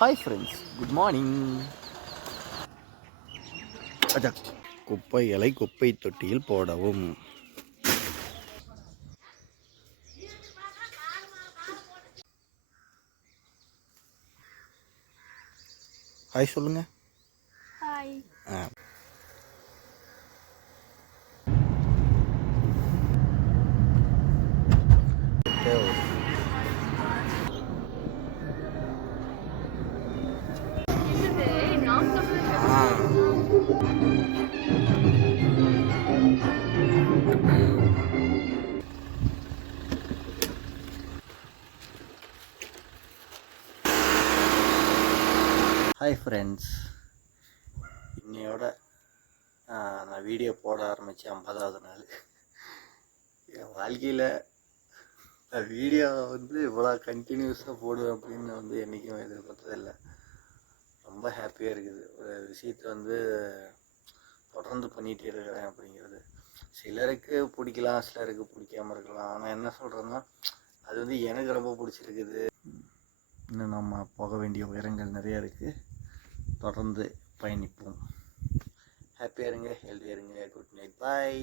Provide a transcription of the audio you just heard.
Hi friends, good morning. அச்சா, குப்பைகளை குப்பை தொட்டியில் போடவும். ஹாய் சொல்லுங்க. ஹாய். ஹாய் ஃப்ரெண்ட்ஸ், இன்னையோட நான் வீடியோ போட ஆரம்பித்து 50வது நாள். என் வாழ்க்கையில் நான் வீடியோ இவ்வளோ கண்டினியூஸாக போடுவேன் அப்படின்னு என்றைக்கும் எதிர்பார்த்ததில்லை. ரொம்ப ஹாப்பியாக இருக்குது. ஒரு விஷயத்தை தொடர்ந்து பண்ணிகிட்டே இருக்கிறேன் அப்படிங்கிறது. சிலருக்கு பிடிக்கலாம், சிலருக்கு பிடிக்காமல் இருக்கலாம். ஆனால் என்ன சொல்கிறேன்னா, அது எனக்கு ரொம்ப பிடிச்சிருக்குது. இன்னும் நம்ம போக வேண்டிய உயரங்கள் நிறையா இருக்குது. தொடர்ந்து பயணிப்போம். ஹாப்பியாக இருங்க, ஹெல்த்தியாக இருங்க. குட் நைட், பாய்.